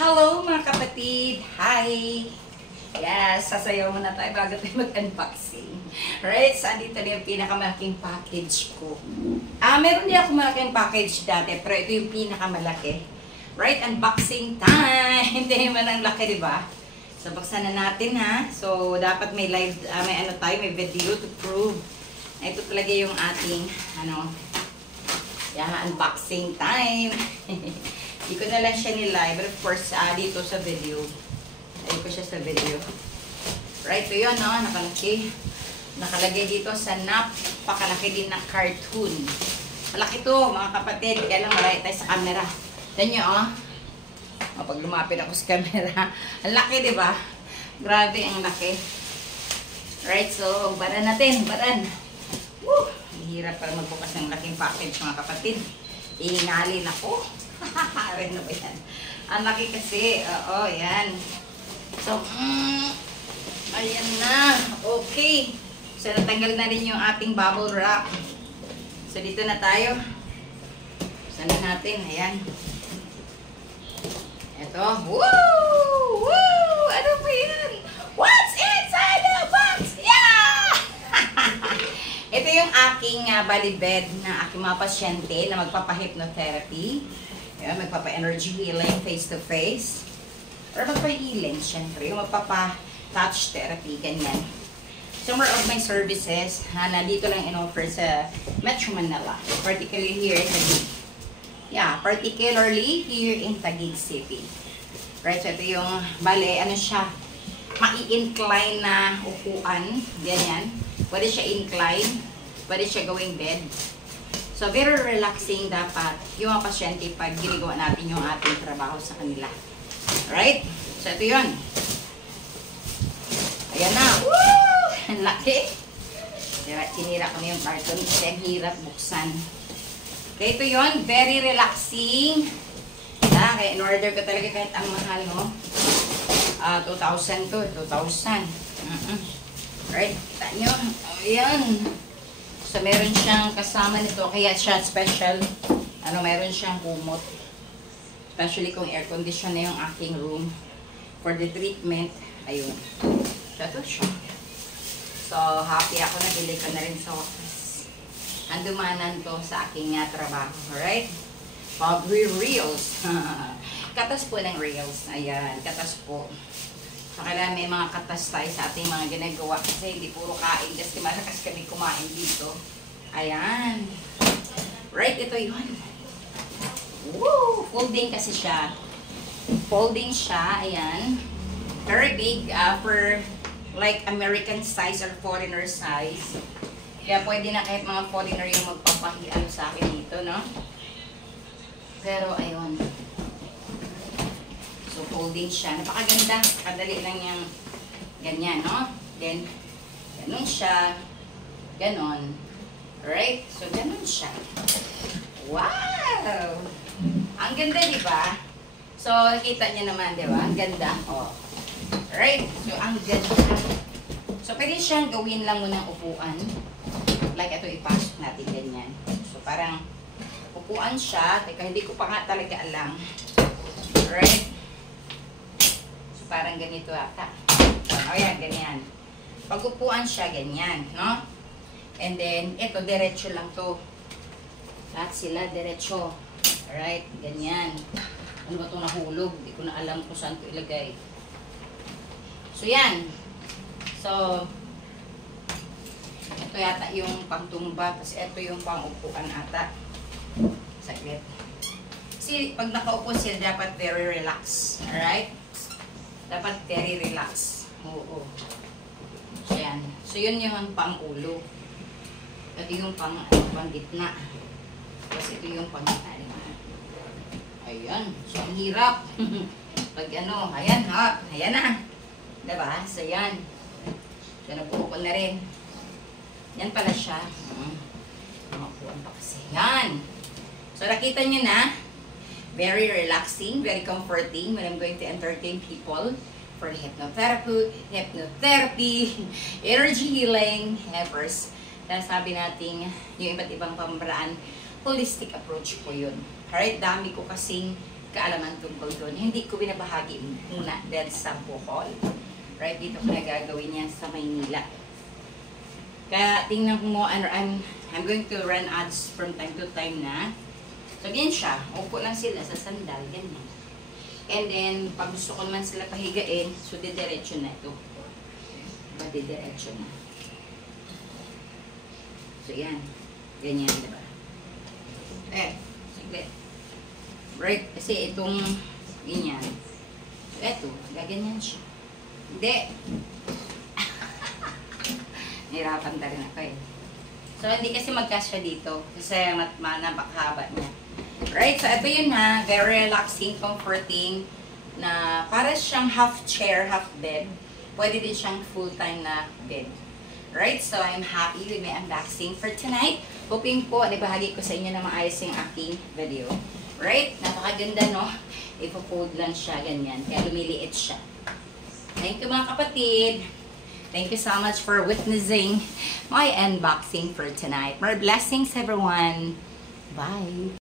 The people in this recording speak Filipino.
Hello mga kapatid! Hi! Yes, sasayaw muna tayo bago tayo mag-unboxing. Right, so andito na yung pinakamalaking package ko. Meron din ako malaking package dati, pero ito yung pinakamalaki. Right, unboxing time! Hindi naman ang laki, diba? So, buksan na natin ha. So, dapat may live, may video to prove. Ito talaga yung ating, unboxing time. Hindi ko na lang siya ni-live, but of course, dito sa video. Ayun ko siya sa video. Right, so yun, no? Nakalagay dito sa napakalaki din na cartoon. Malaki to, mga kapatid. Kaya lang malaki tayo sa camera. Yan nyo, oh. Pag lumapit ako sa camera. Ang laki, di ba? Grabe, ang laki. Right, so, baran natin. Baran. Woo! Hirap para magbukas ng laking package, mga kapatid. Ihingalin ako. Aray na ba yan? Ang laki kasi. Oo, yan. So, ayan na. Okay. So, natanggal na rin yung ating bubble wrap. So, dito na tayo. Sana natin. Ayan. Ito. Woo! Woo! Ano ba yan? What's inside the box? Yeah! Ito yung aking body bed na aking mga pasyente na magpapa-hypnotherapy. Ayan, magpapa-energy healing face-to-face. Or magpa-healing, syempre. Yung magpapa-touch therapy, ganyan. Some of my services, nandito lang in-offer sa Metro Manila. Particularly here in Taguig. Yeah, particularly here in Taguig City. Right, so ito yung, siya, mai-incline na upuan. Ganyan. Pwede siya incline. Pwede siya going bed. So, very relaxing dapat yung mga pasyente pag ginagawa natin yung ating trabaho sa kanila. Alright? So, ito yun. Ayan na. Woo! Ang laki. Sinira ko na yung carton kasi ang hirap buksan. Okay, ito yun. Very relaxing. Kaya in-order ko talaga kahit ang mahal, no? 2,000 to. 2,000. Right? Kita nyo. Ayan. So, meron siyang kasama nito. Kaya siya special. Meron siyang kumot. Especially kung air condition na yung aking room. For the treatment. Ayun. So, ito siya. So, happy ako na bili ko na rin sa office. Andumanan to sa aking trabaho. Alright? Bobby Reels. Katas po ng Reels. Ayan. Katas po. So, kailangan may mga katas tayo sa ating mga ginagawa kasi hindi puro kain kasi malakas kami kumain dito. Ayan. Right, ito yun. Woo! Folding kasi siya. Folding siya. Ayan. Very big for like American size or foreigner size. Kaya pwede na kahit mga foreigner yung magpapahiano sa akin dito, no? Pero, ayun. So, folding siya. Napakaganda. Kadali lang yung ganyan, no? Then, ganun siya. Ganon. Alright? So, ganun siya. Wow! Ang ganda, di ba? So, nakita niyo naman, di ba? Ang ganda. Oh. Alright? So, ang ganda. So, pwede siyang gawin lang muna ng upuan. Like, ito ipasok natin ganyan. So, parang upuan siya. Teka, hindi ko pa nga talaga alam. Alright? Parang ganito ata. O yan, ganyan. Pag upuan siya, ganyan, no? And then, ito, diretso lang to. Lahat sila, diretso. Alright, ganyan. Ano ba ito nahulog? Hindi ko na alam kung saan ito ilagay. So, yan. So, ito yata yung pangtumba. Tapos, ito yung pangupuan ata. Saglit. Kasi, pag nakaupo sila, dapat very relax. Alright? Dapat very relax. Oo. So, yan. So, yun yung pang-ulo. Ito yung pang-gitna. Tapos, ito yung pang-gitna. Ayan. So, ang hirap. Pag ayan ha. Ayan na. Diba? So, yan. So, nabuo ko na rin. Yan pala siya. Mapuan pa kasi. Yan. So, nakita nyo na. Very relaxing, very comforting when I'm going to entertain people for hypnotherapy, energy healing, efforts. Dahil sabi natin, yung iba't ibang pamparaan, holistic approach po yun. Alright, dami ko kasing kaalaman tungkol doon. Hindi ko binabahagi muna dahil sa Bohol. Right, dito ko na gagawin yan sa Maynila. Kaya tingnan ko mo, I'm going to run ads from time to time na. So, ganyan siya. Upo lang sila sa sandal, ganyan. And then, pag gusto ko naman sila pahigain, so didiretso na ito. Diba, didiretso na. So, yan. Ganyan, diba? Sige. Right, kasi itong ganyan. So, eto, gaganyan siya. Hindi. Nahirapan na rin ako eh. So, hindi kasi magkasya dito. Kasi napakahaba niya. Right? So, ito yun ha. Very relaxing, comforting. Na para siyang half chair, half bed. Pwede din siyang full-time na bed. Right? So, I'm happy with my unboxing for tonight. Hoping po, nabahagi ko sa inyo na maayos yung aking video. Right? Napakaganda, no? Ipo-fold lang siya, ganyan. Kaya lumiliit siya. Thank you mga kapatid. Thank you so much for witnessing my unboxing for tonight. More blessings everyone. Bye.